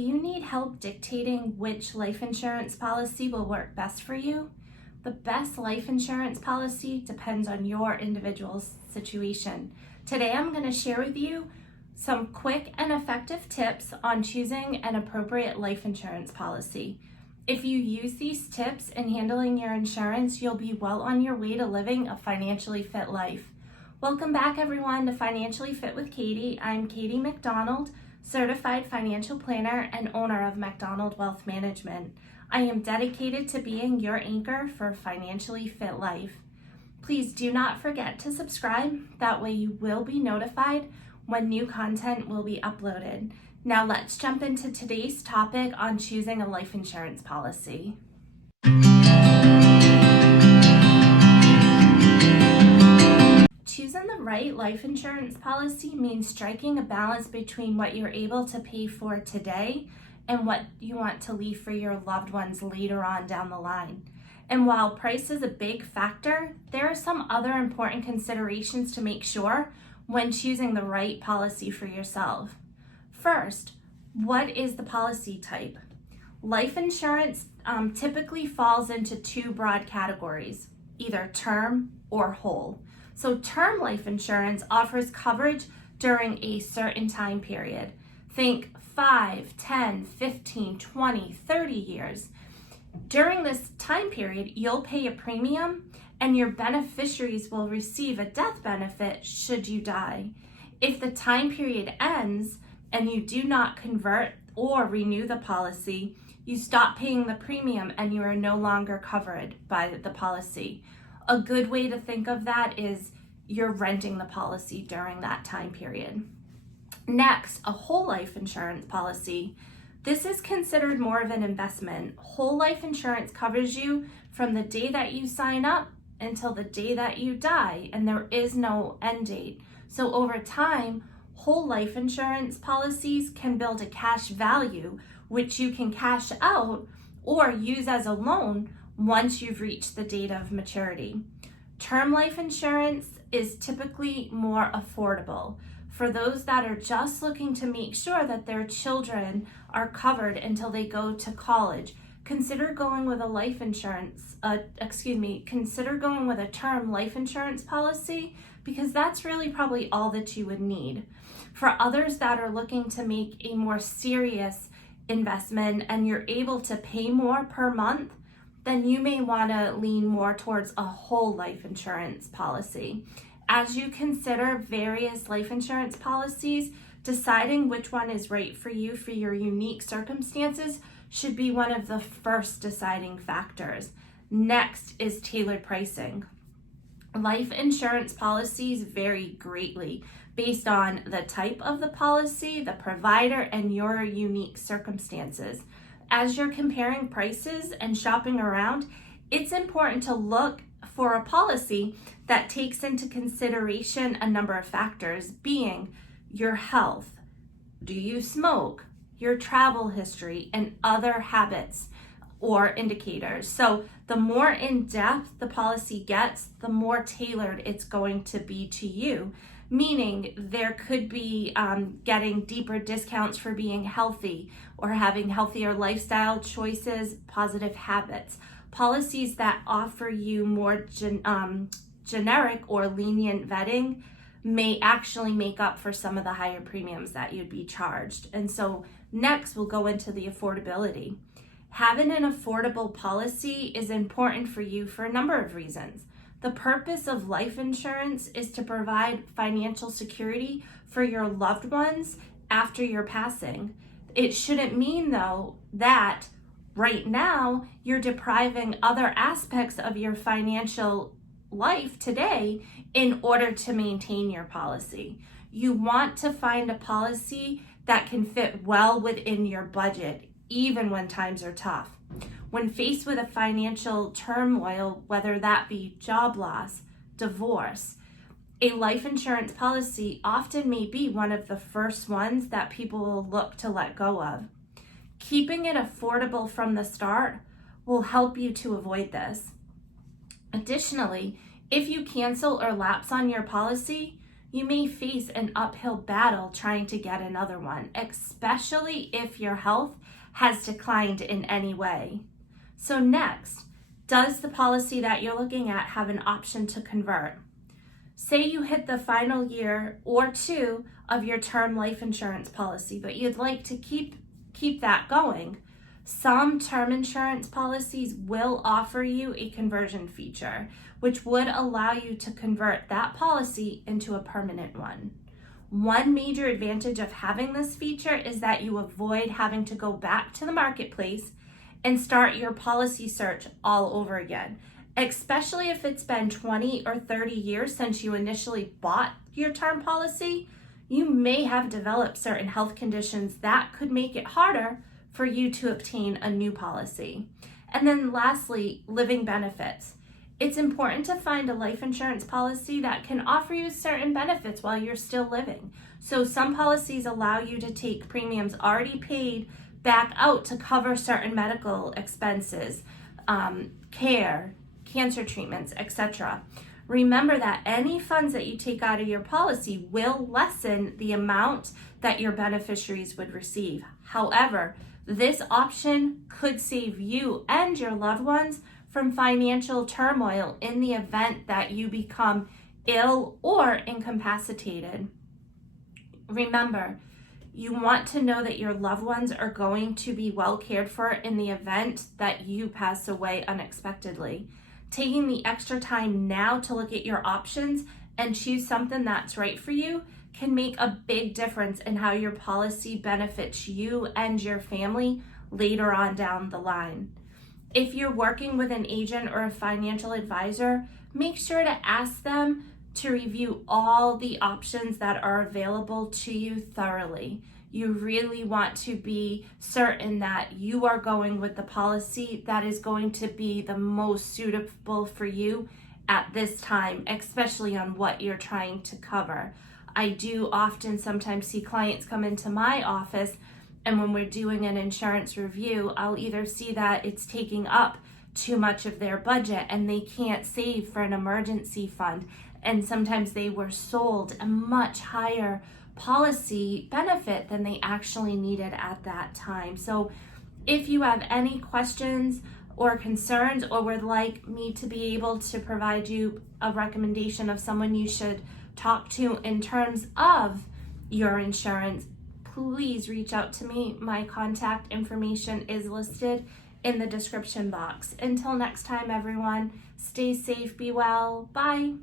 Do you need help dictating which life insurance policy will work best for you? The best life insurance policy depends on your individual situation. Today I'm going to share with you some quick and effective tips on choosing an appropriate life insurance policy. If you use these tips in handling your insurance, you'll be well on your way to living a financially fit life. Welcome back everyone to Financially Fit with Katie. I'm Katie MacDonald, certified financial planner and owner of MacDonald Wealth Management. I am dedicated to being your anchor for a financially fit life. Please do not forget to subscribe. That way you will be notified when new content will be uploaded. Now let's jump into today's topic on choosing a life insurance policy. Choosing the right life insurance policy means striking a balance between what you're able to pay for today and what you want to leave for your loved ones later on down the line. And while price is a big factor, there are some other important considerations to make sure when choosing the right policy for yourself. First, what is the policy type? Life insurance typically falls into two broad categories, either term or whole. So term life insurance offers coverage during a certain time period. Think 5, 10, 15, 20, 30 years. During this time period, you'll pay a premium and your beneficiaries will receive a death benefit should you die. If the time period ends and you do not convert or renew the policy, you stop paying the premium and you are no longer covered by the policy. A good way to think of that is you're renting the policy during that time period. Next, a whole life insurance policy. This is considered more of an investment. Whole life insurance covers you from the day that you sign up until the day that you die, and there is no end date. So over time, whole life insurance policies can build a cash value, which you can cash out or use as a loan once you've reached the date of maturity. Term life insurance is typically more affordable for those that are just looking to make sure that their children are covered until they go to college. Consider going with a consider going with a term life insurance policy because that's really probably all that you would need. For others that are looking to make a more serious investment and you're able to pay more per month, then you may want to lean more towards a whole life insurance policy. As you consider various life insurance policies, deciding which one is right for you for your unique circumstances should be one of the first deciding factors. Next is tailored pricing. Life insurance policies vary greatly based on the type of the policy, the provider, and your unique circumstances. As you're comparing prices and shopping around, it's important to look for a policy that takes into consideration a number of factors, being your health, do you smoke, your travel history, and other habits or indicators. So the more in-depth the policy gets, the more tailored it's going to be to you. Meaning there could be getting deeper discounts for being healthy or having healthier lifestyle choices, positive habits. Policies that offer you more generic or lenient vetting may actually make up for some of the higher premiums that you'd be charged. And so next we'll go into the affordability. Having an affordable policy is important for you for a number of reasons. The purpose of life insurance is to provide financial security for your loved ones after your passing. It shouldn't mean, though, that right now you're depriving other aspects of your financial life today in order to maintain your policy. You want to find a policy that can fit well within your budget, even when times are tough. When faced with a financial turmoil, whether that be job loss, divorce, a life insurance policy often may be one of the first ones that people will look to let go of. Keeping it affordable from the start will help you to avoid this. Additionally, if you cancel or lapse on your policy, you may face an uphill battle trying to get another one, especially if your health has declined in any way. So next, does the policy that you're looking at have an option to convert? Say you hit the final year or two of your term life insurance policy, but you'd like to keep that going. Some term insurance policies will offer you a conversion feature, which would allow you to convert that policy into a permanent one. One major advantage of having this feature is that you avoid having to go back to the marketplace and start your policy search all over again, especially if it's been 20 or 30 years since you initially bought your term policy. You may have developed certain health conditions that could make it harder for you to obtain a new policy. And then lastly, living benefits. It's important to find a life insurance policy that can offer you certain benefits while you're still living. So some policies allow you to take premiums already paid back out to cover certain medical expenses, care, cancer treatments, etc. Remember that any funds that you take out of your policy will lessen the amount that your beneficiaries would receive. However, this option could save you and your loved ones from financial turmoil in the event that you become ill or incapacitated. Remember, you want to know that your loved ones are going to be well cared for in the event that you pass away unexpectedly. Taking the extra time now to look at your options and choose something that's right for you can make a big difference in how your policy benefits you and your family later on down the line. If you're working with an agent or a financial advisor, make sure to ask them to review all the options that are available to you thoroughly. You really want to be certain that you are going with the policy that is going to be the most suitable for you at this time, especially on what you're trying to cover. I do often sometimes see clients come into my office, and when we're doing an insurance review, I'll either see that it's taking up too much of their budget and they can't save for an emergency fund. And sometimes they were sold a much higher policy benefit than they actually needed at that time. So if you have any questions or concerns, or would like me to be able to provide you a recommendation of someone you should talk to in terms of your insurance, please reach out to me. My contact information is listed in the description box. Until next time, everyone, stay safe, be well, bye.